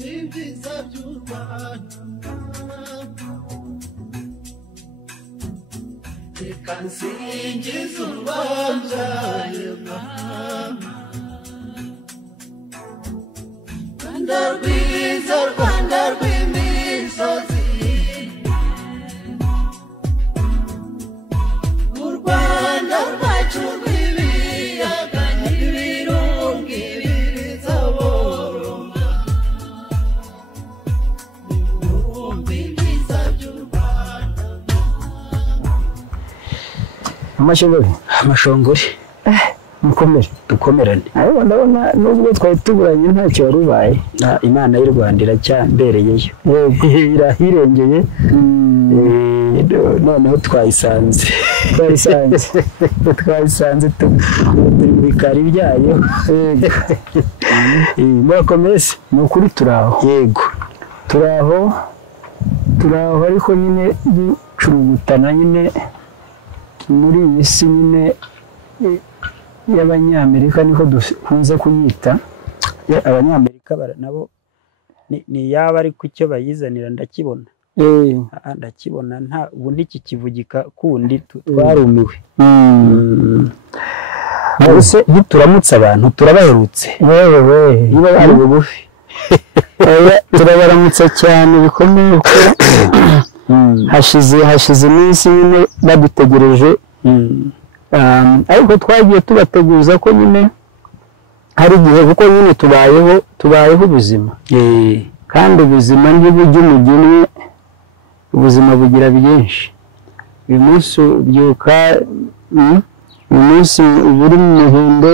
ibyiza by'u Rwanda reka nsingize urwabyaye mama Rwanda rwiza Rwanda rw'imisozi u Rwanda rwacu rw'ibiyaga n'ibirunga ibiriza boroma ibirunga ibyiza by'u Rwanda amashongori mukomere dukomerane ariko ndabona nubwo twari tuburanye ntacyo warubaye Imana y'u Rwanda iracyambereyeyo irahirengeye noneho twayisanze turi mu bikari byayo murakomeze ni ukuri turaho yego turaho ariko nyine gicurugutana nyine muri iyi si nyine y'abanyamerika niko dukunze kuyita abanyamerika nabo ni yaba ariko icyo bayizanira ndakibona ubu ntikikivugika kundi twarumiwe mbese ntituramutse abantu turabaherutse niba ari bugufi turabaramutse cyane bikomeye ko hashize iminsi nyine badutegereje ariko twagiye tubateguza ko nyine hari igihe kuko nyine tubayeho ubuzima kandi ubuzima ntibujya umugeni ubuzima bugira byinshi uyu munsi ubyuka uyu munsi uri mu muhindo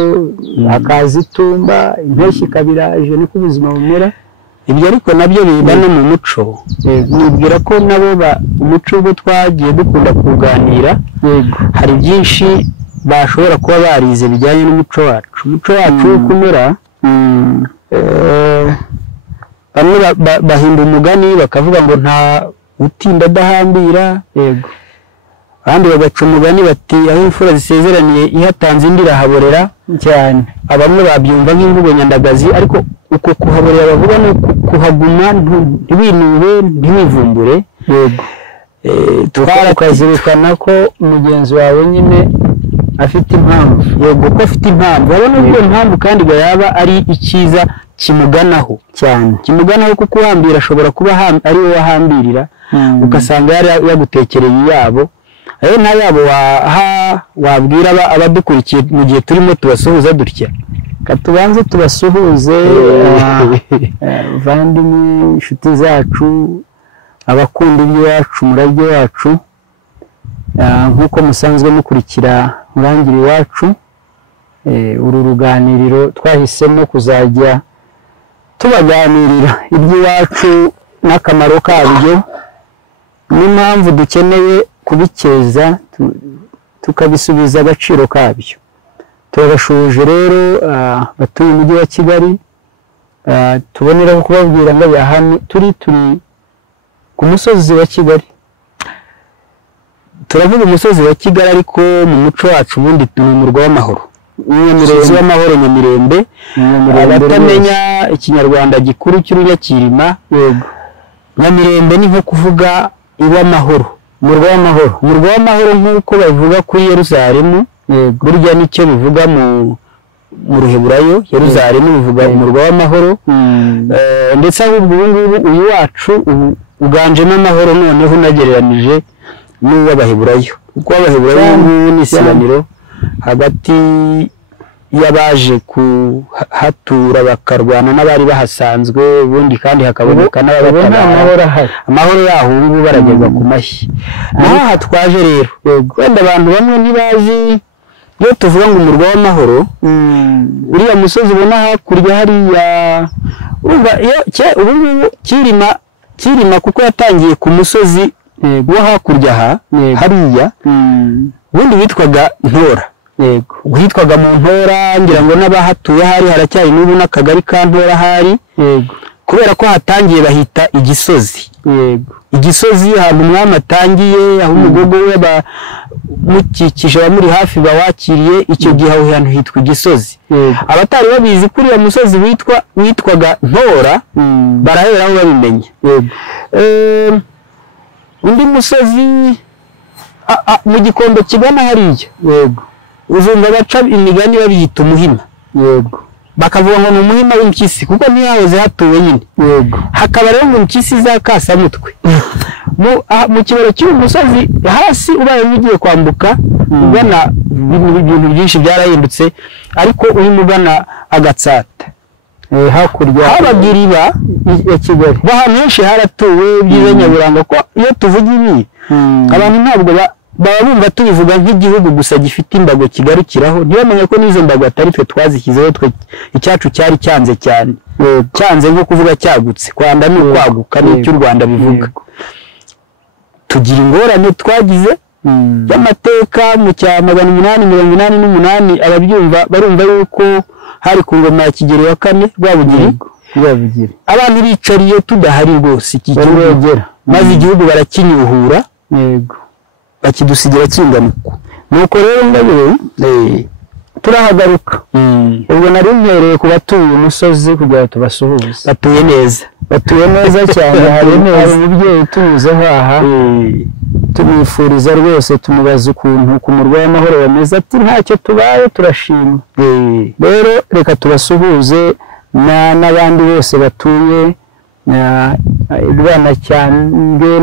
hakaza itumba impeshyi ikabiraje niko ubuzima bumera ibyo ariko nabyo biba no mu muco nibwira ko nabo umuco ubwo twagiye dukunda kuganira hari byinshi bashobora kuba barize bijyanye n'umuco wacu wo kumera bamwe bahinda umugani bakavuga ngo nta utinda adahambira abandi bagaca umugani bati aho imfura zisezeraniye ihatanze indi irahaborera cyane bamwe babyumva nk'imvugo nyandagazi ariko uko kuhaborera bavuga ni kuhaguma ntibinube ntibivumbure tukazirikana ko umugenzi wawe nyine afite impamvu ko afite impamvu urabona ko iyo mpamvu kandi yaba ari icyiza kimuganaho cyane kuko uhambira ashobora kuba ari we wahambirira ugasanga yagutekereye iyabo ayo nta yabo wabwira abadukurikiye mu gihe turimo tubasuhuza dutya katubanze tubasuhuze vandimwe inshuti zacu abakunda iby'iwacu umurage wacu nk'uko musanzwe mukurikira Murangira Iwacu uru ruganiriro twahisemo kuzajya tubaganirira iby'iwacu n'akamaro kabyo n'impamvu dukeneye kubikeza tukabisubiza agaciro kabyo turabashuje rero batuye umujyi wa Kigali tuboneraho kubabwira ngo turi ku musozi wa Kigali turavuga umusozi wa Kigali ariko mu muco wacu ubundi turi umurwa w'amahoro w'amahoro Nyamirembe abatamenya ikinyarwanda gikuru cy'urunyakirima Nyamirembe ni nko kuvuga iw'amahoro umurwa w'amahoro nk'uko bavuga kuri Yerusalemu burya nicyo bivuga mu ruheburayo Yerusalemu bivuga umurwa w'amahoro ndetse ahubwo ubu ngubu uyu wacu uganjemo amahoro noneho unagereranije n'uw'abaheburayo kuko abaheburayo ni isibaniro hagati y'abaje kuhatura bakarwana n'abari bahasanzwe ubundi kandi hakaboneka n'abatabara amahoro yaho ubu baragerwa ku mashyi aha twaje rero wenda abantu bamwe ntibazi iyo tuvuga ngo umurwa w'amahoro uriya musozi ubona hakurya hariya ubu Kirima kuko yatangiye ku musozi wo hakurya hariya ubundi witwaga Ntora hitwaga mu Ntora ngira ngo n'abahatuye haracyari n'ubu n'akagari ka Ntora hari kubera ko hatangiye bahita igisozi Igisozi ahantu umwami atangiye, aho umugogo we mukikije abamuri hafi bawakiriye, icyo gihe aho hantu hitwa Igisozi. Abatari babizi kuri uwo musozi witwaga Ntora, barahera aho babimenya. Undi musozi mu Gikondo kigana hariya, uzumva baca imigani babiyita Umuhima, bakavuga ngo ni Umuhima w'impyisi kuko ntiyahoze hatuwe nyine. Hakaba rero mu mpyisi za Kasamutwe. Mu kibero cy'uyu musozi hasi ubaye ugiye kwambuka ugana, ibintu byinshi byarahindutse, ariko urimo ugana Agatsata hakurya habaga iriba ya Kigali. Ahantu henshi haratuwe byiza nyaburanga, ko iyo tuvuga ibi abantu ntabwo baba bumva tubivuga nk'igihugu gusa gifite imbago kigarukiraho, ntibamenye ko n'izo mbago atari twe twazishyizeho, twe icyacu cyari cyanze cyane, cyanze nko kuvuga cyagutse. Kwanda ni ukwaguka, n'icyo u Rwanda bivuga. Tugira ingorane twagize y'amateka mu cya 888, ababyumva barumva yuko hari ku ngoma ya Kigeli wa kane Rwabugiri, abantu bicariye tudahari rwose iki gihugu, maze igihugu barakinyuhura, bakidusigira kinganuko. Nuko rero ndabiro turahagaruka. Ubwo nari mpereye ku batuye umusozi kugira tubasuhuze. Batuye neza cyane. Hari umubyeyi tunyuze aha, tumwifuriza rwose, tumubaza ukuntu ku murwa w'amahoro bameze, ati ntacyo tubaye turashima. Rero reka tubasuhuze n'abandi bose batuye Bwanacyambwe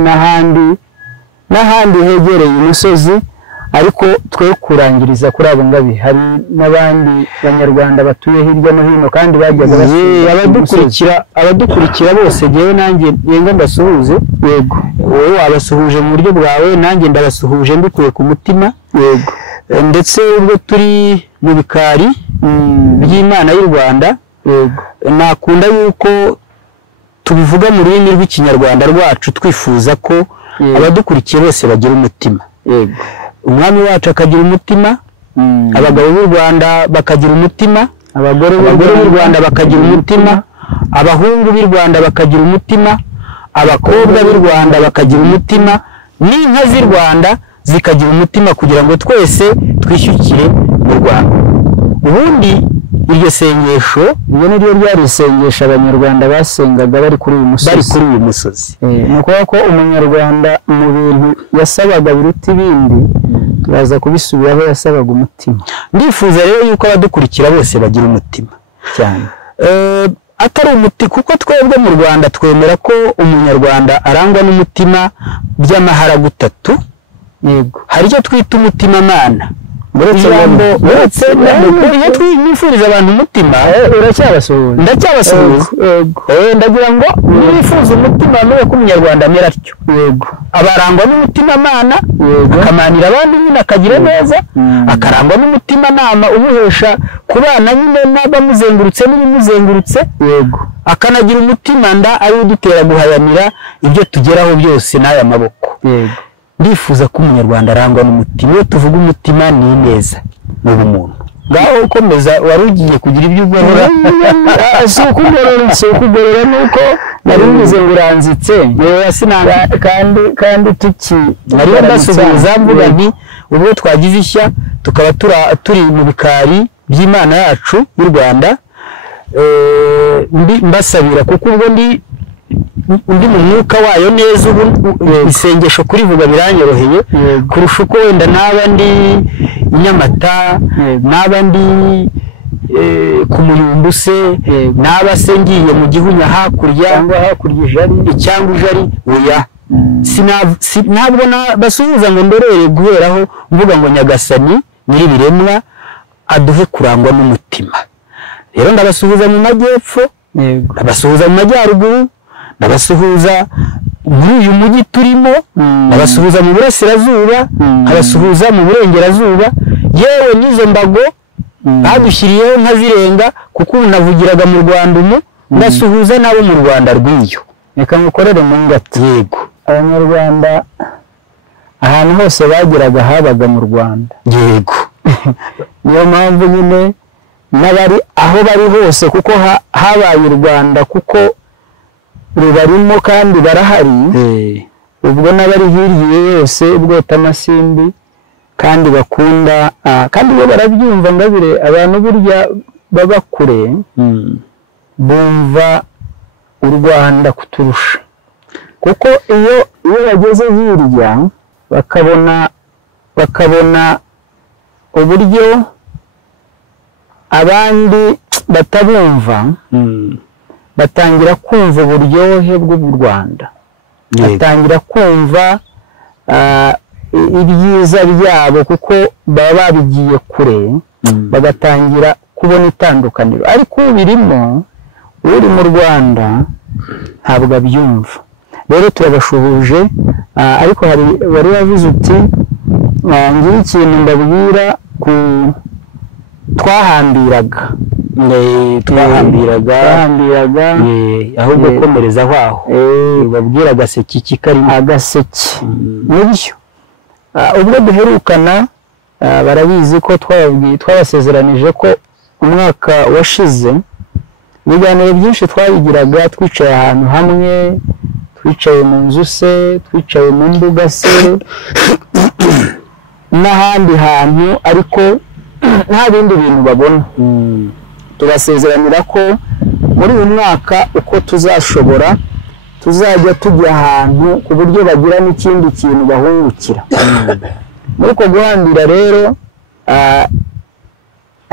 n'ahandi hegereye umusozi, ariko twe kurangiriza kuri abo ngabi. Hari n'abandi banyarwanda batuye hirya no hino kandi bajyaga abadukurikira bose, jewe nanjye yenga ndasuhuze. Wowe wabasuhuje mu buryo bwawe, nanjye ndabasuhuje mbikuye ku mutima. Ndetse ubwo turi mu bikari by'Imana y'u Rwanda, nakunda yuko tubivuga mu rurimi rw'Ikinyarwanda rwacu, twifuza ko abadukurikiye bose bagira umutima. Umwami wacu akagira umutima, abagabo b'u Rwanda bakagira umutima, abagore b'u Rwanda bakagira umutima, abahungu b'u Rwanda bakagira umutima, abakobwa b'u Rwanda bakagira umutima, n'inka z'u Rwanda zikagira umutima, kugira ngo twese twishyukire mu Rwanda. Ubundi iryo sengesho ni ryo ryari isengesho abanyarwanda basengaga bari kuri uyu musozi. Nuko ko umunyarwanda mu bintu yasabaga biruta ibindi, turaza kubisubiraho, yasabaga umutima. Ndifuza rero yuko abadukurikira bose bagira umutima cyane, atari umuti, kuko twebwe mu Rwanda twemera ko umunyarwanda arangwa n'umutima by'amaharagutatu. Hari icyo twita umutima mana. Uretse iyo twifuriza abantu umutima, uracyabasuhuza. Ndacyabasuhuza. Ndagira ngo nifuza umutima n'uwo ko umunyarwanda amera atyo. Abarangwa n'umutima mana, akamanira abandi nyine akagira neza, akarangwa n'umutima nama umuhesha kubana nyine n'abamuzengurutse n'ibimuzengurutse, akanagira umutima nda ari udutera guhayanira ibyo tugeraho byose n'aya maboko. Ndifuza ko umunyarwanda arangwa n'umutima. Iyo tuvuga umutima ni neza mu bumuntu. Ngaho ukomeza, wari ugiye kugira ibyo ugorora. Si ukugorora nuko nari mbize nguranzitse, kandi nari ndasubiza mvuga nti ubwo twagize ishya tukaba turi mu bikari by'Imana yacu y'u Rwanda, mbasabira kuko ubwo ndi mu mwuka wayo neza. Ubu isengesho kurivuga biranyoroheye kurusha uko wenda naba ndi Nyamata, naba ndi ku Muyumbu se, naba se ngiye mu Gihunya hakurya cyangwa ijari. Oya, ntabwo basuhuza ngo ndorere guheraho mvuga ngo Nyagasani nyir'ibiremwa aduhe kurangwa n'umutima. Rero ndabasuhuza mu majyepfo, ndabasuhuza mu majyaruguru, ndabasuhuza muri uyu mujyi turimo, ndabasuhuza mu burasirazuba, ndabasuhuza mu burengerazuba, yewe n'izo mbago badushyiriyeho nkazirenga, kuko navugiraga mu Rwanda umu, ndasuhuza nabo mu Rwanda rw'iyo. Reka ngukorere mu ngati. Abanyarwanda ahantu hose bagiraga habaga mu Rwanda. Niyo mpamvu nyine n'abari aho bari hose, kuko habaye u Rwanda, kuko rubarimo kandi barahari, ubwo n'abari hirya yose ubwota amasimbi kandi bakunda kandi bo barabyumva ngabire abantu burya baba kure bumva u Rwanda kuturusha kuko iyo bageze hirya bakabona uburyo abandi batabumva batangira kumva uburyohe bw'u Rwanda batangira kumva ibyiza byabo kuko baba babigiye kure bagatangira kubona itandukaniro ariko ubirimo uri mu Rwanda ntabwo abyumva rero turabashuhuje ariko wari wavuze uti ngira ikintu ndabwira ku twahambiraga ahubwo komereza aho babwira agaseke kikarimo agaseke nibyo ubwo duherukana barabizi ko twabasezeranije ko umwaka washize ibiganiro byinshi twabigiraga twicaye ahantu hamwe twicaye mu nzu se twicaye mu mbuga se n'ahandi hantu ariko nta bindi bintu babona tubasezeranira ko muri uyu mwaka uko tuzashobora tuzajya tujya ahantu ku buryo bagira n'ikindi kintu bahungukira muri uko guhambira rero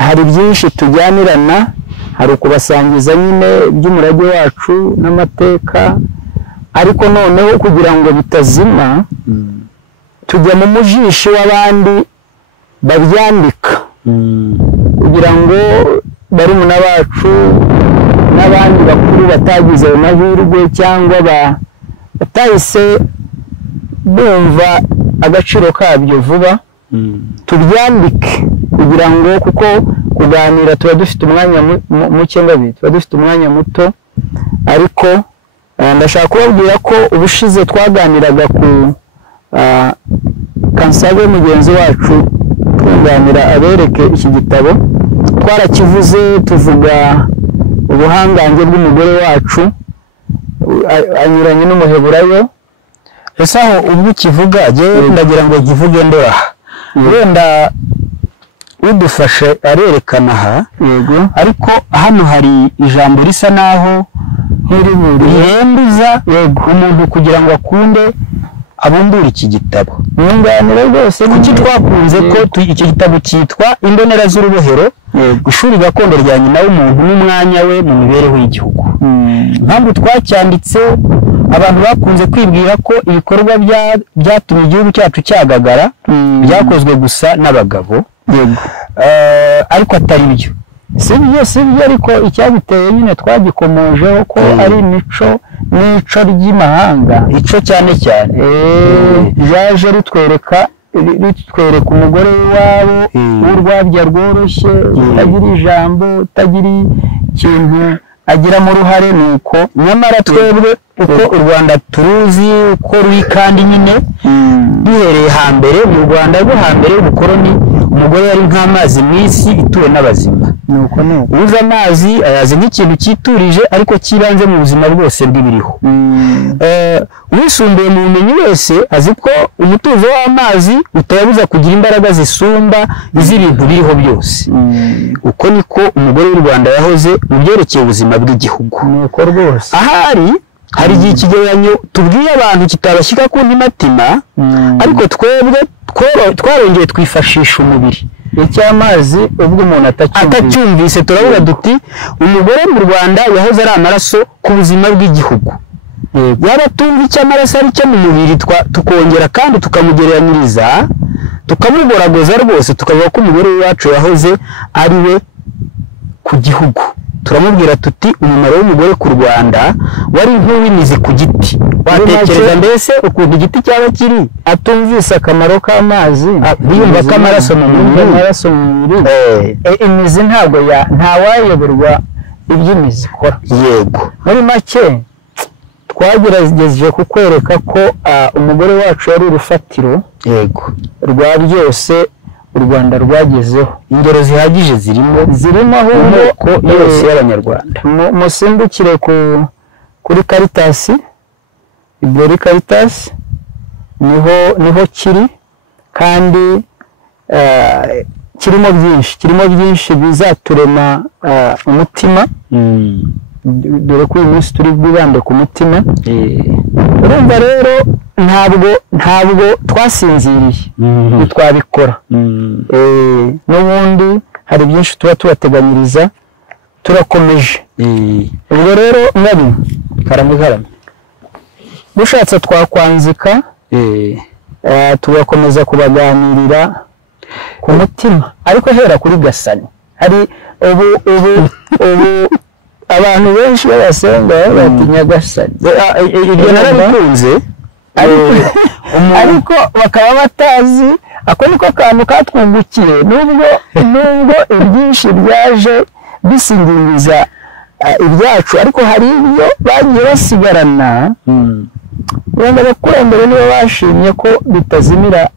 hari byinshi tujyanirana hari ukubasangiza nyine by'umurage wacu n'amateka ariko noneho kugira ngo bitazima tujya mu mujishi w'abandi babyandika kugira ngo barumuna bacu n'abandi bakuru batagize ayo mahirwe cyangwa batahise bumva agaciro kabyo vuba tubyandike kugira ngo kuko kuganira tuba dufite umwanya muke ngabi tuba dufite umwanya muto ariko ndashaka kubabwira ko ubushize twaganiraga ku Kansabe mugenzi wacu twunganira abereke iki gitabo twarakivuze tuvuga ubuhangange bw'umugore wacu anyuranye n'umuheburayo ese aho ubwo kivuga ndagira ngo kivuge ndora wenda udufashe arerekana aha yego ariko hano hari ijambo risa naho rihembuza yego umuntu kugira ngo akunde abumbura iki gitabo nyunganira rwose kuki twakunze ko iki gitabo cyitwa Indonera z'urubohero ishuri gakondo rya nyina w'umuntu n'umwanya we mu mibereho y'igihugu ntabwo twacyanditse abantu bakunze kwibwira ko ibikorwa byatumye igihugu cyacu cyagagara byakozwe gusa n'abagabo ariko atari byo si byo ariko icyabiteye nyine twagikomojeho ko ari imico ry'imahanga ico cyane yaje ritwereka umugore w'iwabo w'urwabya rworoshye utagira ijambo utagira ikintu agiramo uruhare nuko nyamara twebwe uko u Rwanda turuzi uko ruri kandi nyine duhereye hambere mu Rwanda rwo hambere y'ubukoroni umugore yari nk'amazi mw'isi ituwe n'abazima nuko uza amazi ayazi nk'ikintu cyiturije ariko kibanze mu buzima bwose bw'ibiriho wisumbuye mu bumenyi wese azi ko umutuzo w'amazi utayabuza kugira imbaraga zisumba iz'ibintu biriho byose uko niko umugore w'u Rwanda yahoze mu byerekeye ubuzima bw'igihugu nuko rwose ahari hari igihe ikigereranyo tubwiye abantu kitabashyika ku ntimatima ariko twebwe twarongeye twifashisha umubiri icy'amazi ubwo umuntu atacyumvise turavuga duti umugore mu Rwanda yahoze ari amaraso ku buzima bw'igihugu yaba tumva icy'amaraso ari cyo mu mubiri tukongera kandi tukamugereranyiriza tukamugoragoza rwose tukavuga ko umugore wacu yahoze ari we ku gihugu turamubwira tuti umumaro w'umugore ku Rwanda wari nk'uw'imizi ku giti watekereza mbese ukuntu igiti cyaba kiri atumvise akamaro k'amazi yumva ko amaraso mu mubiri imizi ntabwo ntawayoberwa iby'imizi ikora yego muri make twagerageje kukwereka ko umugore wacu yari urufatiro yego rwa byose u Rwanda rwagezeho ingero zihagije zirimo ahubwo yose y'abanyarwanda musimbukire kuri Caritas Iberi Caritas niho kiri kandi kirimo byinshi bizaturema umutima dore ko uyu munsi turi bwibande ku mutima urumva rero ntabwo twasinziriye twabikora n'ubundi hari byinshi tuba tubateganyiriza turakomeje ubwo rero mwabi karame dushatse twakwanzika tugakomeza kubaganirira ku mutima ariko hera kuri Gasani hari ubu abantu benshi babasenga batinya Gasani ibyo narabikunze ariko bakaba batazi ako niko kantu katwungukiye nubwo ibyinshi byaje bisingiriza ibyacu ariko hari ibyo bagiye basigarana wenda abakurambere nibo bashimye ko bitazimira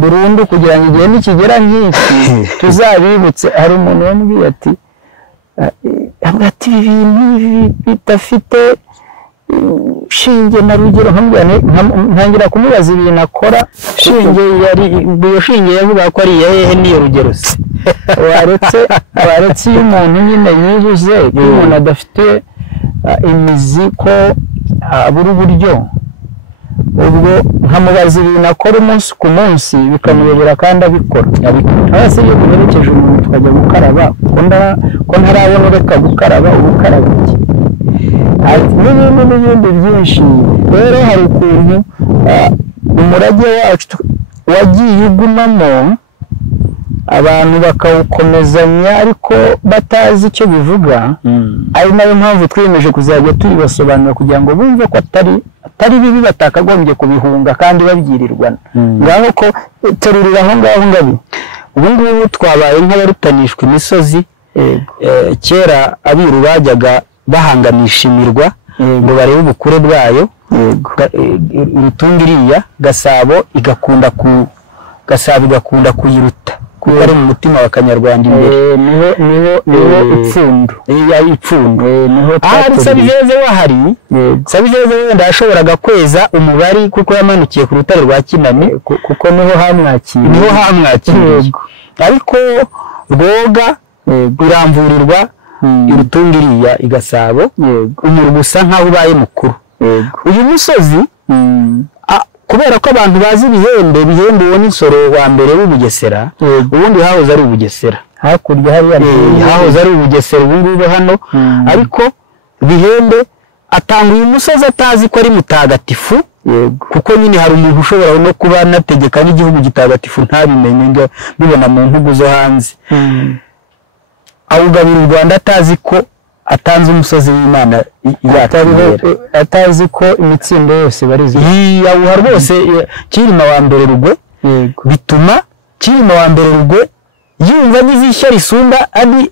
burundu kugira ngo igihe nikigera nk'iki tuzabibutse hari umuntu wambwiye ati ibi bintu bidafite shinge na rugero ntangira kumubaza ibintu akora shinge yavuga ko ari iyahehe n'iyo rugero se waretse iyo umuntu nyine yibuze ko umuntu adafite imizi ko abura uburyo ubwo nkamubaza ibintu akora umunsi ku munsi bikamuyobera kandi abikora hasi iyo duherekeje umuntu tukajya gukaraba ko ntarabona ureka gukaraba ubukaraba n'ibindi byinshi rero hari ukuntu umurage wacu wagiye ugumamo abantu bakawukomezanya ariko batazi icyo bivuga ari nayo mpamvu twiyemeje kuzajya tubibasobanura kugira ngo bumve ko atari bibi batakagombye kubihunga kandi babyirirwana ngaho ko terurira aho ngaho ngabi ubu ngubu twabaye nk'abarutanishwa imisozi kera abiru bajyaga bahanganisha imirwa ngo barebe ubukure bwayo urutunga iriya Gasabo igakunda kuyiruta kuko ari mu mutima wa Kanyarwanda imbere niho ipfundo niho Sabizeze wahari Sabizeze wenda yashoboraga kweza umubari kuko yamanukiye ku rutare rwa Kinani kuko niho hamwakiriye ariko Rwoga uramvurirwa irutunga iriya igasabo umurwa usa nkaho ubaye mukuru uyu musozi kubera ko abantu bazi ibihembe ubona insoro wa mbere w'Ubugesera ubundi hahoze ari Ubugesera hakurya hariya hahoze ari Ubugesera ubu ngubu hano ariko bihembe atanga uyu musozi atazi ko ari mutagatifu kuko nyine hari umuntu ushobora no kuba anategeka n'igihugu gitagatifu ntabimenye ngo bibona mu ntugu zo hanze awugabira u Rwanda atazi ko atanze umusozi w'Imana atazi ko imitsindo yose barizi yawuha rwose Cyilima wa mbere Rugwe bituma Cyilima wa mbere Rugwe yumva n'izishya risumba ari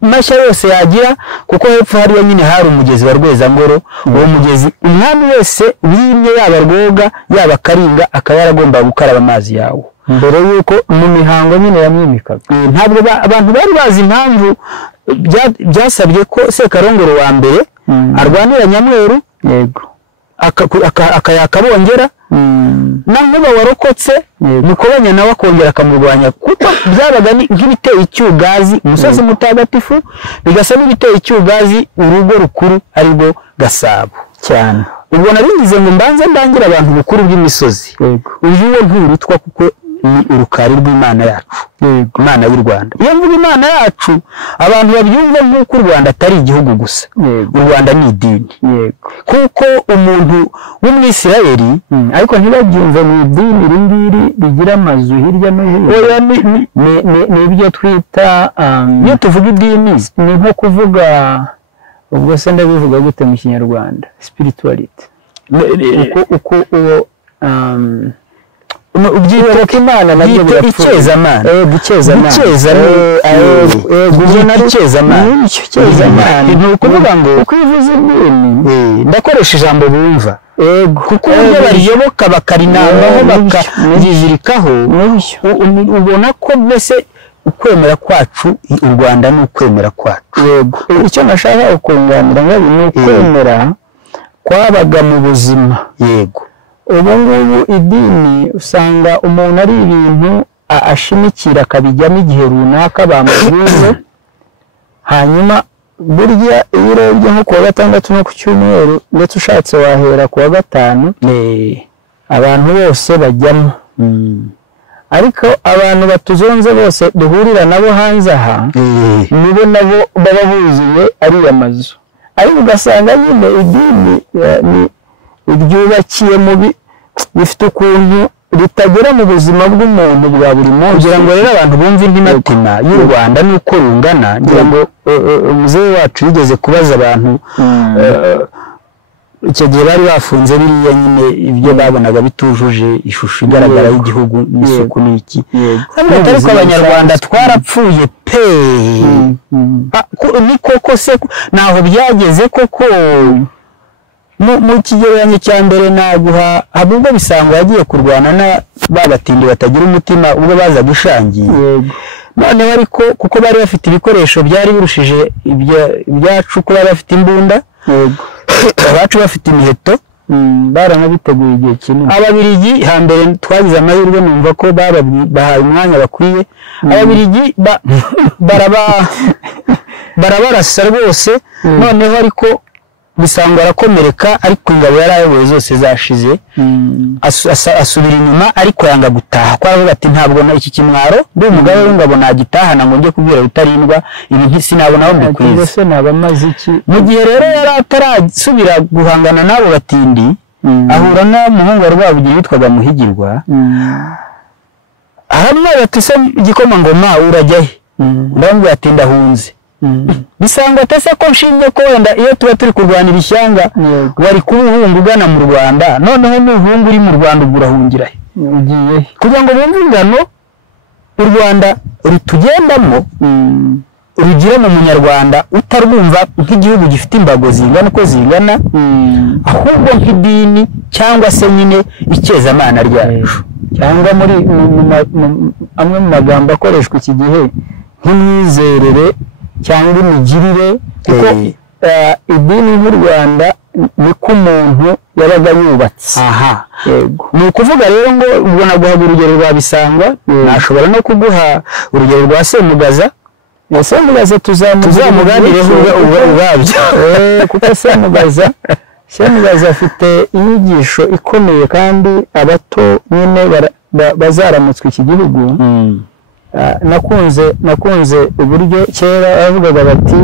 mashya yose yagira kuko hepfo hariya nyine hari umugezi wa Rwezangoro uwo mugezi umwami wese wimye yaba Rwoga yaba Karinga akaba yaragomba gukaraba amazi yawo mbere yuko mu mihango nyine yamwimikaga ntabwo abantu bari bazi impamvu byasabye ko Sekarongoro wa mbere arwanira Nyamweru akayakabongera na Nkuba warokotse Mukobanya nawe akongera akamurwanya kuko byabaga nk'ibiteye icyugazi umusozi mutagatifu bigasa n'ibiteye icyugazi urugo rukuru arirwo Gasabo cyane ubwo naringize ngo mbanze ndangira abantu bukuru bw'imisozi uyu wo nturutwa kuko ni urukari rw'Imana yacu Imana y'u Rwanda iyo mvuga Imana yacu abantu babyumva nk'uko u Rwanda atari igihugu gusa u Rwanda ni idini kuko umuntu w'Umwisirayeli ariko ntibabyumve mu idini ringiri bigira amazu hirya no hino ni ibyo twita iyo tuvuga idini ni nko kuvuga ubwo se ndabivuga gute mu Kinyarwanda spirituality uko uwo ubyita ko Imana nabyo birapfuye ni ukuvuga ngo uko ivuze idini ndakoresha ijambo bumva kuko uburyo bariyoboka bakarinambaho bakayizirikaho ubona ko mbese ukwemera kwacu u Rwanda ni ukwemera kwacu icyo nashaka ukunganira ngabi ni ukwemera kwabaga mu buzima ubu ngubu idini usanga umuntu ari ibintu ashimikira akabijyamo igihe runaka bamubwiye, hanyuma burya iyo urebye nko kuwa gatandatu no ku cyumweru ndetse ushatse wahera kuwa gatanu abantu bose bajyamo. Ariko abantu batuzonze bose duhurira nabo hanze aha nibo nabo baba buzuye ariya mazu, ariko ugasanga nyine idini iryubakiye bifite ukuntu ritagera mu buzima bw'umuntu bwa buri munsi. kugira ngo rero abantu bumve indi mitima y'u Rwanda n'uko rungana, ngira ngo umuzehe wacu yigeze kubaza abantu icyo gihe bari bafunze biriya nyine ibyo babonaga bitujuje ishusho igaragara y'igihugu n'isuku n'iki, ariko abanyarwanda twarapfuye pe. ni koko se naho byageze koko mu kigereranyo cya mbere naguha habubwo Bisangwa yagiye kurwana na babatindi batagira umutima ubwo bazaga ishangiye, noneho ariko kuko bari bafite ibikoresho byari birushije ibyacu, ko bari bafite imbunda, abacu bafite imiheto, baranabiteguye igihe kinini. Ababiligi hambere twagize amahirwe numva ko bahaye umwanya bakwiye, Ababiligi barabarasa rwose, noneho ariko Bisangwa arakomereka, ariko ingabo yarayoboye zose zashize, asubira inyuma ariko yanga gutaha, ko aravuga ati ntabwo iki kimwaro ndi umugabo w'ingabo nagitahana ngo njye kubwira Rutarindwa ibi sinabona aho mbikwiza. Mu gihe rero yari atarasubira guhangana n'abo batindi, ahura n'umuhungu wa Rwabugiri witwaga Muhigirwa, aramubwira ati se Igikomangoma urajya he? Ndamubwira ati ndahunze. Bisangwa atese ko nshimye ko wenda iyo tuba turi kurwanira ishyanga wari kubuhunga ugana mu Rwanda, noneho n'ubuhungu uri mu Rwanda urahungira he? Ugiye kugira ngo bumve ingano u Rwanda rutugendamo rugira mu munyarwanda utarwumva nk'igihugu gifite imbago zingana uko zingana, ahubwo nk'idini cyangwa se nyine ikezamana ryacu, cyangwa muri amwe mu magambo akoreshwa iki gihe nk'imyizerere cyangwa imigirire, kuko idini y'u Rwanda niko umuntu yabaga yubatse. Ni ukuvuga rero ngo ubwo naguha urugero rwa Bisangwa, nashobora no kuguha urugero rwa Semugaza. Semugaza tuzamuganireho ubwabyo, kuko Semugaza afite inyigisho ikomeye, kandi abato nyine bazaramutswe iki gihugu. Nakunze uburyo kera bavugaga bati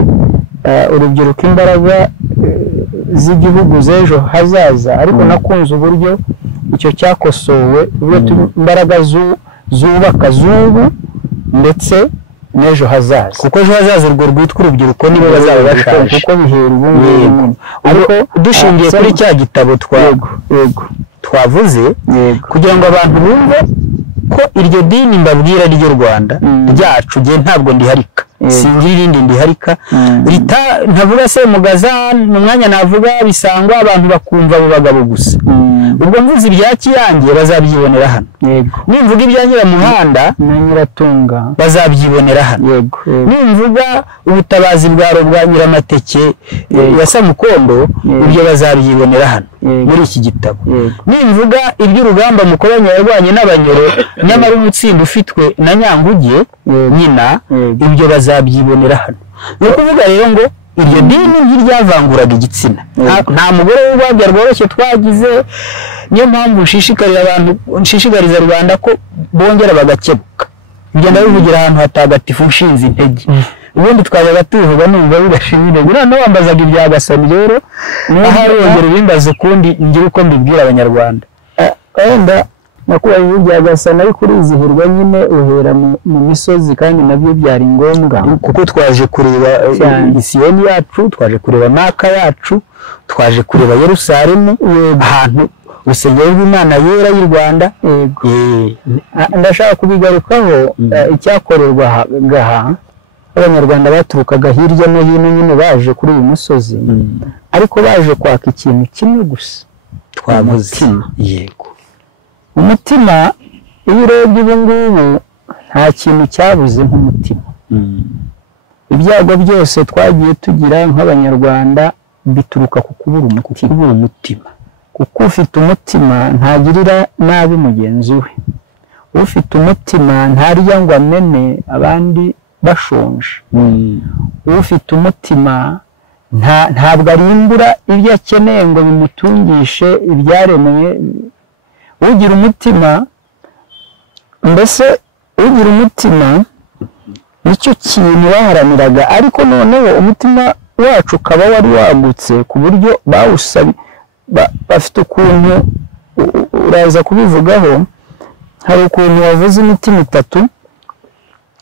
urubyiruko imbaraga z'igihugu z'ejo hazaza, ariko nakunze uburyo icyo cyakosowe, imbaraga zubaka z'ubu ndetse n'ejo hazaza, kuko ejo hazaza urwo rwitwa urubyiruko nibo bazaba bashaje, kuko bihera ubu ngubu. Ariko dushingiye kuri cya gitabo twavuze, kugira ngo abantu bumve ko iryo dini mbabwira ry'u Rwanda ryacu, gihe ntabwo ndiharika, singira irindi ndiharika, ntavuga Semugaza mu mwanya navuga Bisangwa abantu bakumva abo bagabo gusa. Ubwo mvuze ibya Kiyange bazabyibonera hano, nimvuga ibya Nyiramuhanda na Nyiratunga bazabyibonera hano, nimvuga ubutabazi bwa Rwa Nyiramateke ya Samukondo ibyo bazabyibonera hano muri iki gitabo. Nimvuga iby'urugamba Mukobanya yarwanye n'Abanyoro, nyamara umutsinda ufitwe na Nyanguge nyina, ibyo bazabyibonera hano. Ni ukuvuga rero ngo iryo dini ntiryavanguraga igitsina, nta mugore w'urwabya rworoshye twagize. Niyo mpamvu nshishikariza rubanda ko bongera bagakebuka. Ibyo ndabivugira ahantu hatagatifu nshinze intege, ubundi twabaga tuvuga numva bigashimire. Noneho wambazaga ibya Gasani rero, ahari wongera ubimbaza ukundi ngira uko mbibwira Abanyarwanda. Wenda nakubaye ibya Gasani ariko urizihirwa nyine uhera mu misozi, kandi nabyo byari ngombwa, kuko twaje kureba Isiyoni yacu, twaje kureba Maka yacu, twaje kureba Yerusalemu, ahantu urusengero rw'Imana yera y'u Rwanda. Ndashaka kubigarukaho icyakorerwa gaha. Abanyarwanda baturukaga hirya no hino nyine baje kuri uyu musozi, ariko baje kwaka ikintu kimwe gusa, twamuzi. Yego, umutima. Iyo urebye ubu ngubu nta kintu cyabuze nk'umutima. Ibyago byose twagiye tugira nk'Abanyarwanda bituruka ku kubura umutima, kuko ufite umutima ntagirira nabi mugenzi we, ufite umutima ntarya ngo amene abandi bashonje, ufite umutima ntabwo arimbura ibyo akeneye ngo bimutungishe ibyaremwe. Ugira umutima, mbese ugira umutima nicyo kintu baharaniraga, ariko noneho umutima wacu ukaba wari wagutse ku buryo bawusabye, bafite ukuntu uraza kubivugaho, hari ukuntu wavuze imitima itatu,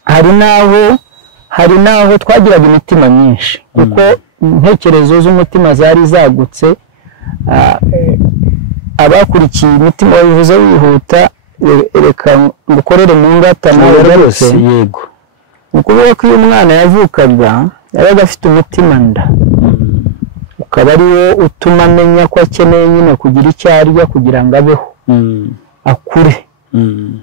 hari naho twagiraga imitima myinshi kuko intekerezo z'umutima zari zagutse. Abakurikiye imitima babivuze wihuta, reka ngukorere mu ngata nawe rwose. Yego, ni ukuvuga ko iyo umwana yavukaga yabaga afite umutima nda, ukaba ari wo utuma amenya ko akeneye nyine kugira icyo arya kugira ngo abeho akure,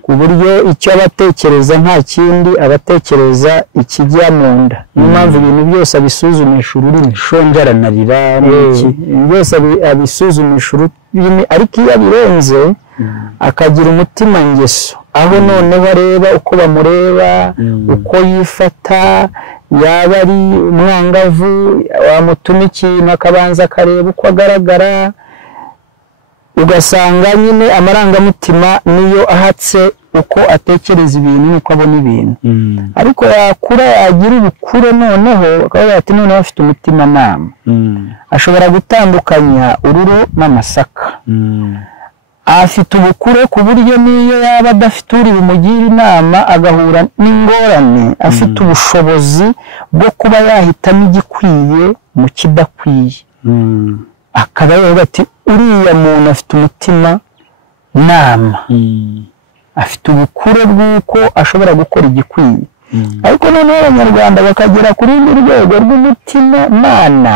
ku buryo icyo abatekereza nta kindi abatekereza ikijya mu nda. Niyo mpamvu ibintu byose abisuzumisha ururimi, shonje aranarira n'iki byose abisuzumisha ururimi, ariko iyo abirenze akagira umutima ngeso, aho noneho areba uko bamureba, uko yifata, yaba ari umwangavu wamutuma ikintu akabanza akareba uko agaragara, ugasanga nyine amarangamutima niyo ahatse uko atekereza ibintu n'uko abona ibintu. Ariko yakura yagira ubukure noneho akavuga ati noneho afite umutima nama, ashobora gutandukanya ururo n'amasaka, afite ubukure ku buryo niyo yaba adafite uri bumugira inama agahura n'ingorane, afite ubushobozi bwo kuba yahitamo igikwiye mu kidakwiye. Akaba yavuga ati uriya muntu afite umutima nama, afite ubukure bw'uko ashobora gukora igikwiye. Ariko noneho abanyarwanda bakagera ku rundi rwego rw'umutima mana,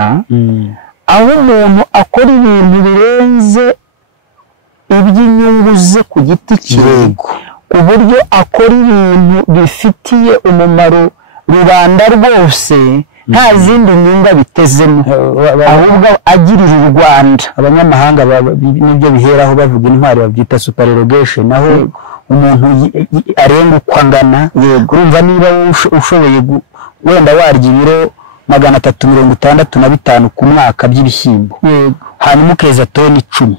aho umuntu akora ibintu birenze iby'inyungu ze ku giti cye, ku buryo akora ibintu bifitiye umumaro rubanda rwose, nta zindi nyungu bitezemo, ahubwo agirira u Rwanda. Abanyamahanga nibyo biheraho bavuga intwari babyita supererogation, naho umuntu arenga uko angana. Urumva niba ushoboye wenda warya ibiro 365 ku mwaka by'ibishyimbo, hanyuma ukeza toni 10,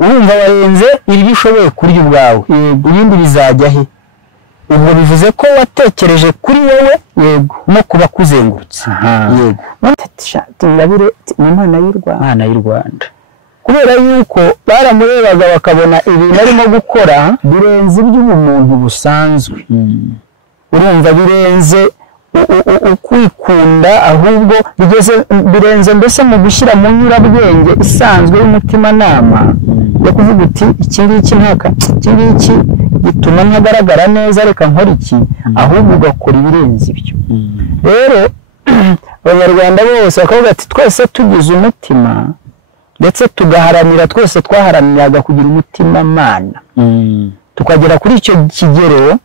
urumva warenze ibyo ushoboye kurya ubwawe, ibindi bizajya he? Ubwo bivuze ko watekereje kuri wowe no kuba kuzengurutse. Ingabire ni Imana y'u Rwanda, kubera yuko baramurebaga bakabona ibintu arimo gukora birenze iby'umuntu busanzwe. Urumva birenze ukwikunda, ahubwo birenze mbese mu gushyira mu nyurabwenge isanzwe y'umutima nama yo kuvuga uti iki ngiki gituma ntagaragara neza, reka nkora iki, ahubwo ugakora ibirenze ibyo. Rero abanyarwanda bose bakavuga ati twese tugize umutima, ndetse tugaharanira, twese twaharaniraga kugira umutima mana, tukagera kuri icyo kigero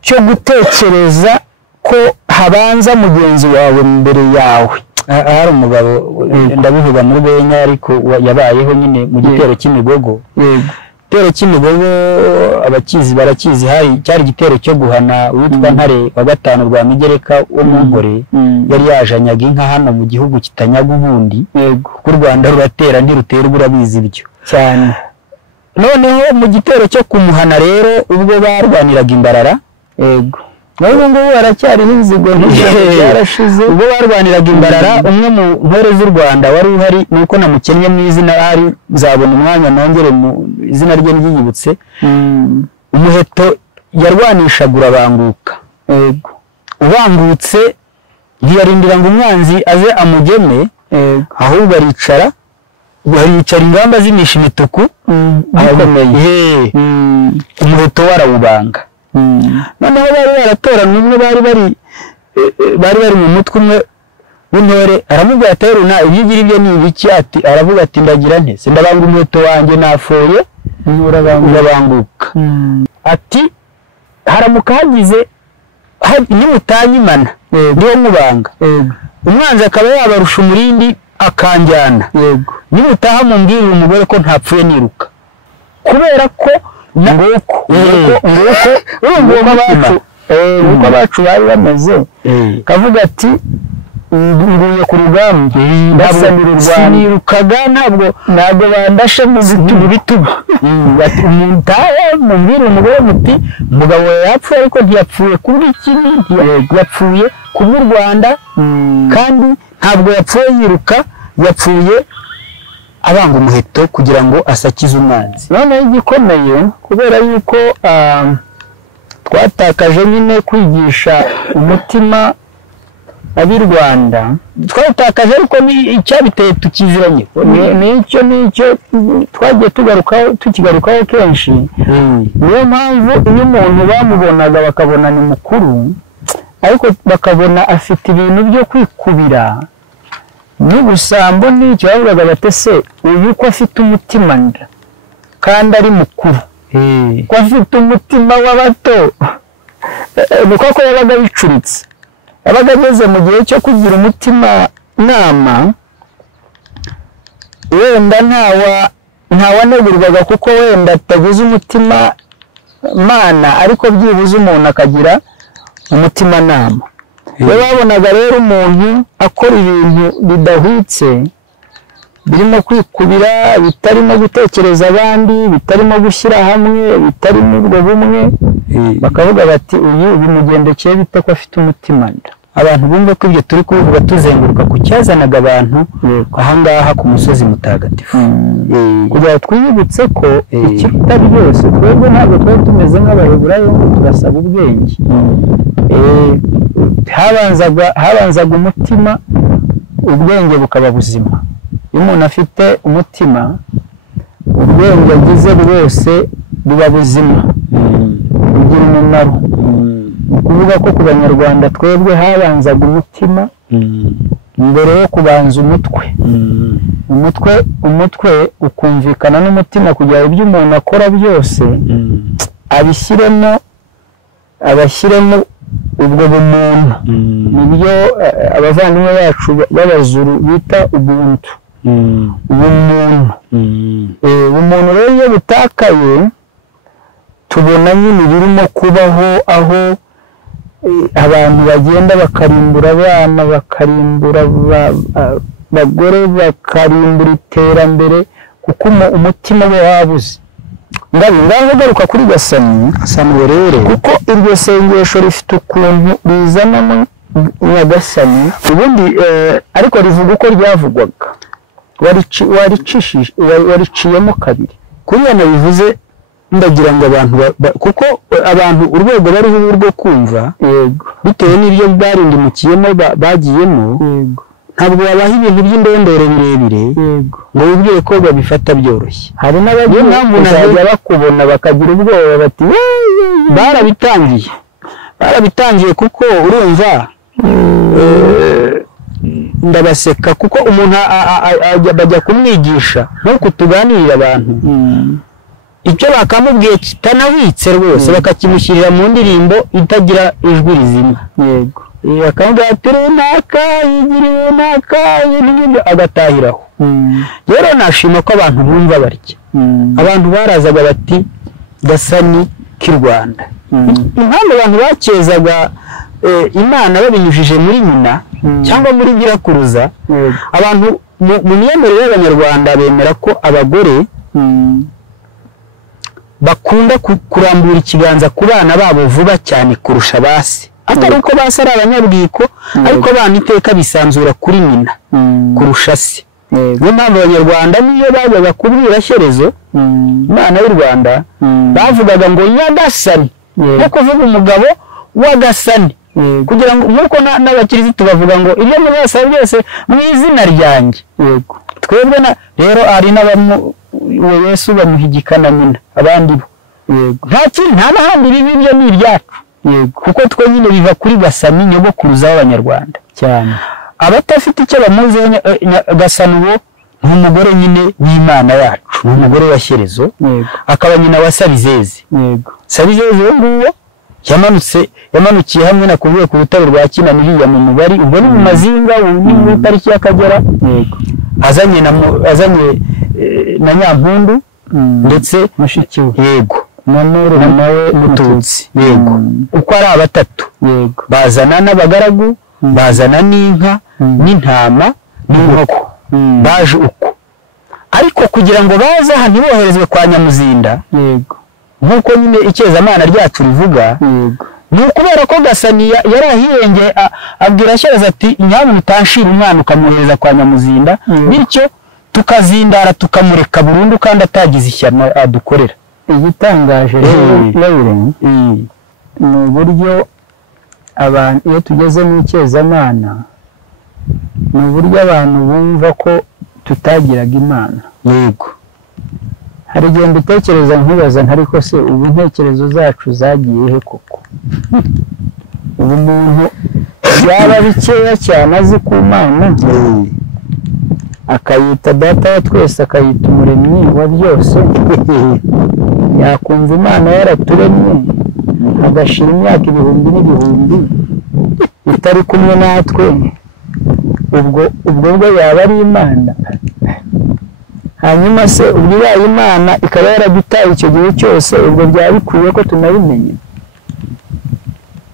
cyo gutekereza ko habanza mugenzi wawe mbere yawe. Hari umugabo ndabivuga mu rwenya, ariko yabayeho nyine mu gitero cy'imigogo. Igitero cy'imigogo abakizi barakizi, cyari igitero cyo guhana witwa Ntare wa gatanu rwa Migereka wo mu Nkore, yari yajanyaga inka hano mu gihugu kitanyaga ubundi, kuko u Rwanda ruratera ntirutera, urabizi ibyo cyane. Noneho mu gitero cyo kumuhana rero, ubwo barwaniraga Imbarara, n'ubu ngubu haracyariho inzigo byarashize, ubwo barwaniraga Imbarara, umwe mu ntore z'u Rwanda wari uhari, nuko namukennye mu izina, ari nzabona umwanya nongere mu izina rye ryiyibutse, umuheto yarwanishaga urabanguka. Ubangutse ntiyarindira ngo umwanzi aze amugeme, ahubwo aricara ingamba z'imisha imituku akomeye, umuheto warawubanga. Noneho bari baratorana, umwe bari bari mu mutwe umwe w'intore, aramubwira ati rero ibyo ugira ibyo ni ibiki? Ati aravuga ati ndagira nte, sindabanga umuheto wanjye nafoye urabanguka. Ati haramuka hagize nimutanyimana ndiho mubanga, umwanzi akaba yabarusha umurindi akanjyana yego niba utaha mumbwirira umugore ko ntapfuye niruka kubera ko nguko abacu bari bameze kavuga ati nguye ku rugamba ndasanira u Rwanda sinirukaga ntabwo bandashe mu bitugu bati umuntu mubwira umugore muti umugabo yapfuye ariko ntiyapfuye kubw'ikini yapfuye kubw'u Rwanda kandi ntabwo yapfuye yiruka yapfuye abanga umuheto kugira ngo asakize umwanzi noneho igikomeye kubera yuko twatakaje nyine kwigisha umutima ab'i Rwanda twatakaje ariko icyabiteye tukiziranye nicyo twagiye tukigarukaho kenshi niyo mpamvu iyo umuntu bamubonaga bakabona ni mukuru ariko bakabona afite ibintu byo kwikubira n'ubusambo n'icyo bavugaga bati se uyu ko afite umutima nda kandi ari mukuru ko afite umutima w'abato nuko ko yabaga bicuritse yabaga ageze mu gihe cyo kugira umutima nama wenda ntawanegurwaga kuko wenda atagize umutima mana ariko byibuze umuntu akagira umutima nama iyo babonaga rero umuntu akora ibintu bidahwitse birimo kwikubira bitarimo gutekereza abandi bitarimo gushyira hamwe bitarimo ubwo bumwe bakavuga bati uyu bimugendekeye bite ko afite umutima nda abantu bumva ko ibyo turi kubivuga tuzenguruka ku cyazanaga abantu ahangaha ku musozi mutagatifu kugira twibutse ko ikiruta byose twebwe ntabwo twari tumeze nk'abaheburayo ngo turasaba ubwenge habanzaga umutima ubwenge bukaba buzima iyo umuntu afite umutima ubwenge agize bwose buba buzima bugira umumaro ni ukuvuga ko ku banyarwanda twebwe habanzaga umutima mbere yo kubanza umutwe ukumvikana n'umutima kugira ngo ibyo umuntu akora byose abashyiremo ubwo bumuntu nibyo abavandimwe bacu b'abazuru bita ubuntu ubumuntu rero iyo butakaye tubona nyine birimo kubaho aho abantu bagenda bakarimbura abana bakarimbura abagore bakarimbura iterambere kuko umutima we wabuze ngaho garuka kuri Gasani rero kuko iryo sengesho rifite ukuntu rizanamo Nyagasani ubundi ariko rivuga uko ryavugwaga wariciyemo kabiri kuriya nabivuze ndagira ngo abantu kuko abantu urwego bariho rwo kumva bitewe n'ibyo barindimukiyemo bagiyemo ntabwo babaha ibintu by'indondoro birebire ngo wibwire ko babifata byoroshye hari n'abagiye kuzajya bakubona bakagira ubwoba bati barabitangiye kuko urumva ndabaseka kuko umuntu bajya kumwigisha nk'uko tuganirira abantu icyo bakamubwiye kitanabitse rwose bakakimushyirira mu ndirimbo itagira ijwi rizima bakamubwira ati runaka yigiriwe runaka n'ibyo agatahiraho rero nashima ko abantu bumva barya abantu barazaga bati Gasani k'i Rwanda impamvu abantu bakezaga Imana babinyujije muri nyina cyangwa muri nyirakuruza abantu mu myemerere y'abanyarwanda bemera ko abagore bakunda kurambura ikiganza ku bana babo vuba cyane kurusha basi atari uko basi ari abanyabwiko ariko abana iteka bisanzura kuri nyina kurusha se niyo mpamvu abanyarwanda niyo bajyaga kubwira Shyerezo Imana y'u Rwanda bavugaga ngo Nyagasani no kuvuga umugabo wa Gasani kugira ngo nk'uko n'abakirisitu bavuga ngo ibyo mubasaba byose mu izina ryanjye twebwe rero ari Yesu bamuhigikana nyina abandi bo nta n'ahandi bibi ibyo ni ibyacu kuko twe nyine biva kuri Gasani nyogokuruza w'abanyarwanda cyane abatafite icyo bamuzi Gasani uwo ni umugore nyine w'Imana yacu ni umugore wa Shyerezo akaba nyina wa Sabizeze Sabizeze uwo nguwo yamanukiye hamwe nakuvuye ku rutare rwa Kinani hiriya mu Mubari, ubwo ni mu Mazinga, ni muri pariki y'Akagera. Yego, azanye na Nyampundu ndetse mushiki we. Yego, Namuru nawe Mututsi. Yego, uko ari abatatu. Yego, bazana n'abagaragu, bazana n'inka n'intama n'inkoko, baje uko. Ariko kugira ngo baze aha ntiboherezwe kwa Nyamuzinda, yego, nk'uko nyine ikezamana ryacu rivuga, yego, ni ukubera ko Gasani yari ahirengeye abwira Shyaraza ati nyamu utanshira umwana ukamuhereza kwa Nyamuzinda, bityo tukazindara tukamureka burundu kandi atagize ishyano adukorera. Igitangaje rero ni uburyo abantu iyo tugeze mu ikezamana, ni uburyo abantu bumva ko tutagiraga Imana. Yego, hari igihe mbitekereza nkibaza ariko se ubu intekerezo zacu zagiye he koko? Ubu umuntu yaba bikeya cyane azi ku Mana, akayita data wa twese, akayita umuremyi wa byose, yakumva Imana yaraturemye agashira imyaka ibihumbi n'ibihumbi itari kumwe natwe, ubwo yaba ari Imana? Hanyuma se ubwo ibaye Imana ikaba yaragutaye icyo gihe cyose, ubwo byaba bikwiye ko tunabimenye?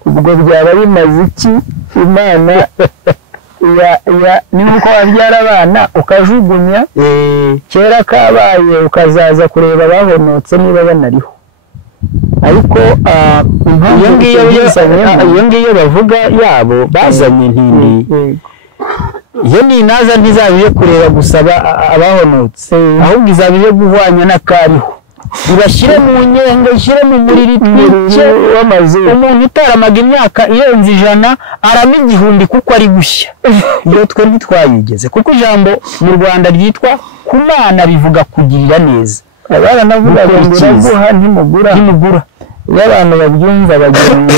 Ubwo byaba bimaze iki? Imana ni uko wabyara abana ukajugunya, kera kabaye ukazaza kureba abahonotse niba banariho. Ariko iyo ngiyo bavuga yabo bazanye ntindi, iyo ni inaza ntizaba iyo kureba gusaba abahonotse, ahubwo izaba iyo guhwanya n'akariho, ibashyire mu nyenga, ishyire mu muriro itwike w'amazu. Umuntu utaramaga imyaka irenze 100 arama 1000 kuko ari gushya. Iyo twe ntitwayigeze, kuko ijambo mu Rwanda ryitwa kumana bivuga kugirira neza. Abana navuga ngo uraguha ntimugura. Iyo abantu babyumva bagira ngo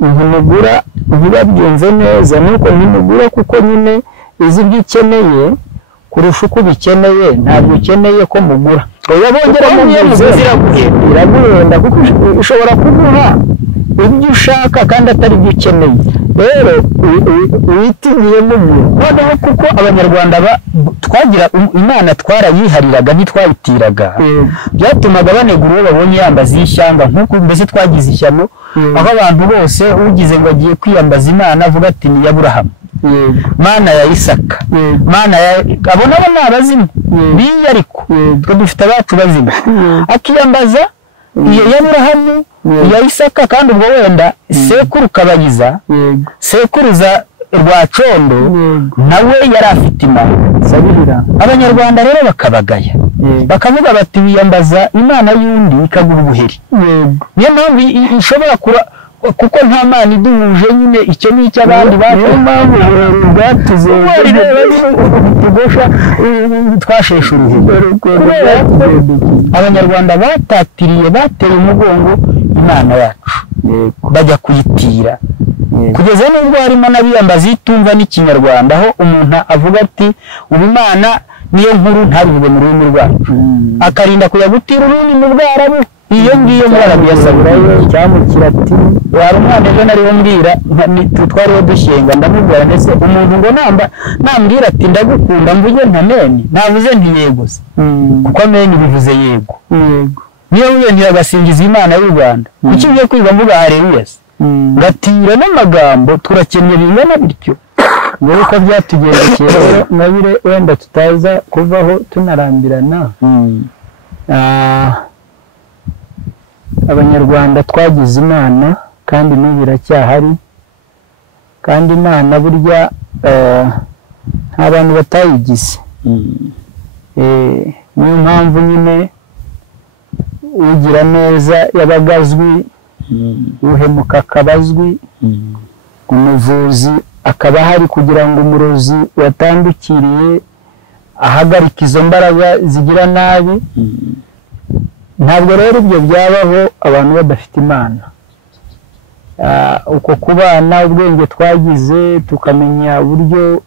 ntimugura, ntibabyumve neza, nuko ntimugura kuko nyine izi ibyo ukeneye kurusha uko ubikeneye, ntabwo ukeneye ko mugura. Yabongeramo iraguhenda kuko ushobora kuguha ibyo ushaka kandi atari byo ukeneye. Rero witingiye noneho kuko Abanyarwanda twagira Imana twarayihariraga ntitwayitiraga, byatumaga banegura uwo babonye yambaza y'ishyanga, nk'uko mbese twagize ishyano aho abantu bose ugize ngo agiye kwiyambaza Imana avuga ati ni Aburahamu, Mana ya Isaka, Mana ya abo nabo ni abazimu biye, ariko twe dufite abacu bazimu. Akiyambaza iyo y'Aburahamu, ya Isaka, kandi ubwo wenda sekuru Kabayiza, sekuruza Rwacondo nawe yari afite Imana. Abanyarwanda rero bakabagaya, bakavuga bati wiyambaza Imana y'undi ikaguha ubuheri. Niyo mpamvu ishobora kuko nta Mana iduhuje, nyine icyo ni icy'abandi batuze tugosha twashesha uruheri. Abanyarwanda batatiriye, bateye umugongo Imana yacu, bajya kuyitira, kugeza n'ubwo harimo n'abiyambaza itumva n'Ikinyarwanda, aho umuntu avuga ati ubu Imana niyo nkuru ntabivuge mu rurimi rwacu, akarinda kujya gutira ururimi mu Bwarabu. Iyo ngiyo Mwarabu yasaburayo cyamukira ati wari umwana ejo nariho mbwira twariho dushenga, ndamubwira ndetse umuntu ngo nambwira ati ndagukunda mvuge ntameni, navuze nti yego, kuko ameni bivuze yego. Niyo uye ntiyagasingiza Imana y'u Rwanda, kuki ugiye kwiga mvuga haleluya, ngatira n'amagambo turakennye bingana bityo. Ngo uko byatugendekeye rero nabire wenda tutaza kuvaho tunarambirana. Abanyarwanda twagize Imana kandi n'ubu iracyahari, kandi Imana burya nta bantu batayigize. Niyo mpamvu nyine ugira neza yabagazwi, uhemuka akabazwi, umuvuzi akaba hari kugira ngo umurozi watandukiriye ahagarika izo mbaraga zigira nabi. Ntabwo rero ibyo byabaho abantu badafite Imana. Uko kubana ubwenge twagize tukamenya uburyo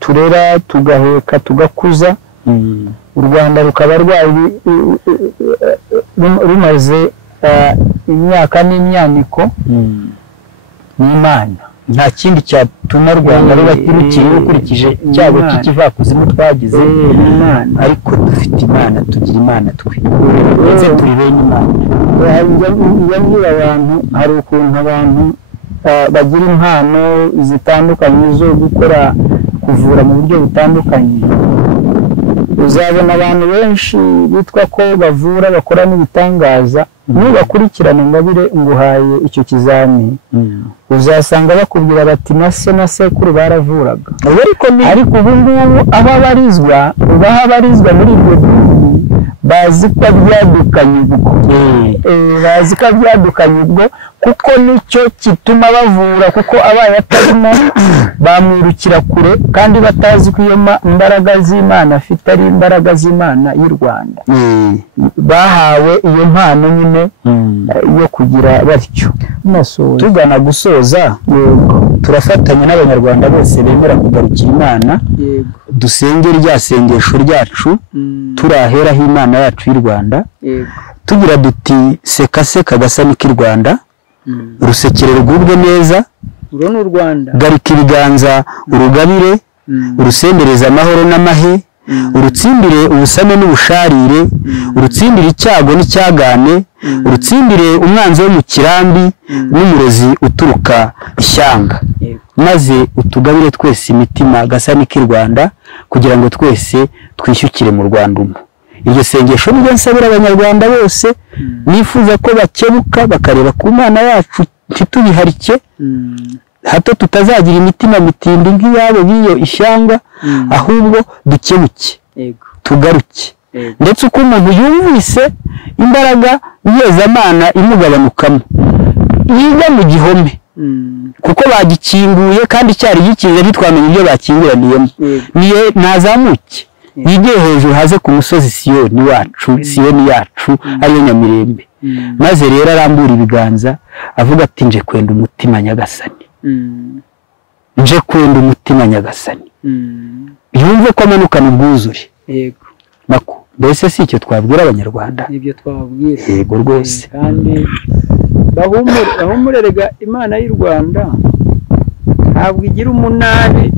turera, tugaheka, tugakuza, u Rwanda rukaba rumaze imyaka n'imyaniko n'Imana. Nta kindi cyatuma Rwanda ruba rukiriho ukurikije icyago cy'ikivakuzimu twagize, ariko dufite Imana, tugira Imana twe ndetse turi bene Imana. Njya mbwira abantu, hari ukuntu abantu bagira impano zitandukanye zo gukora kuvura mu buryo butandukanye. Uzabona abantu benshi bitwa ko bavura bakora n'ibitangaza, nubakurikirana Ingabire nguhaye icyo kizami, uzasanga bakubwira bati na sekuru baravuraga. Ariko ubu ngubu ababarizwa muri ibyo bazi ko byadukanye ubwo, kuko nicyo kituma bavura, kuko abaye atarimo bamwirukira kure, kandi batazi ko iyo imbaraga z'Imana afite ari imbaraga z'Imana y'u Rwanda. Bahawe iyo mpano nyine yo kugira batyo. Tugana gusoza, turafatanya n'abanyarwanda bose bemera kugarukira Imana, dusenge rya sengesho ryacu turaheraho Imana yacu y'u Rwanda, tugira duti seka seka gasani k'i Rwanda, urusekere rwubwe neza, garika ibiganza urugabire, urusendereza amahoro n'amahe, urutsindire ubusame n'ubusharire, urutsindire icyago n'icyagane, urutsindire umwanzi wo mu kirambi n'umurozi uturuka ishyanga, maze utugabire twese imitima gasani k'i Rwanda, kugira ngo twese twishyukire mu Rwanda umwe. Iryo sengesho niryo nsabira abanyarwanda bose, nifuza ko bakebuka bakareba ku Mana yacu ntituyiharike, hato tutazagira imitima mitindi nk'iyabo b'iyo ishyanga, ahubwo dukebuke tugaruke. Ndetse uko umuntu yumvise imbaraga y'Imana imugabanukamo, yiga mu gihome, kuko bagikinguye kandi cyari gikinze ntitwamenye ibyo bakinguraniyemo, niye ntazamuke yigeye hejuru haze ku musozi Siyoni wacu, Siyoni yacu ariyo Nyamirembe, maze rero arambura ibiganza avuga ati nje kwenda umutima nyagasani, nje kwenda umutima nyagasani, yumve ko amanukana ubwuzure. Nako mbese si icyo twabwira abanyarwanda? Ibyo twababwira. Yego rwose. Kandi bahumurerega Imana y'u Rwanda ntabwo igira umunabi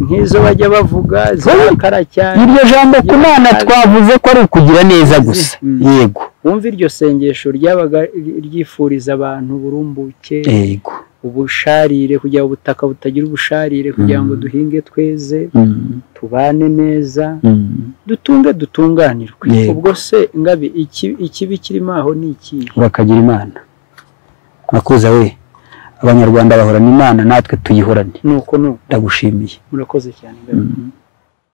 nk'izo bajya bavuga zirakara cyane. Iryo jambo ku Mana twavuze ko ari ukugira neza gusa. Yego. Wumva iryo sengesho ryabaga ryifuriza abantu burumbuke, yego, ubusharire, kugira ubutaka butagira ubusharire, kugira ngo duhinge tweze, tubane neza, dutunge dutunganirwe. Ubwo se Ngabe ikibi kirimo aho ni iki? Bakagira Imana. Makuza we, abanyarwanda bahorana Imana, natwe tuyihorane. Nuko ndagushimiye. Murakoze cyane Ngabe.